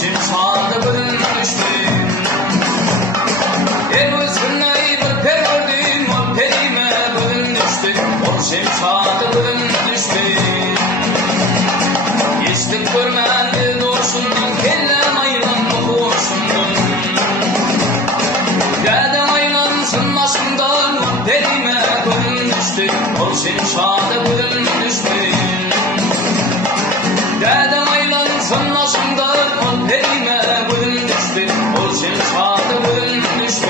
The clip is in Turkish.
şimşadı bürünmüştüm El üzgünlüğü bir per gördüm o perime bürünmüştüm O şimşadı bürünmüştüm Geçtik görmendi doğuşundan kellem aylan kokuşundan Dedem aylansın başımdan o perime bürünmüştüm O Kızın aşkında derime düştü O çırçada bölüm düştü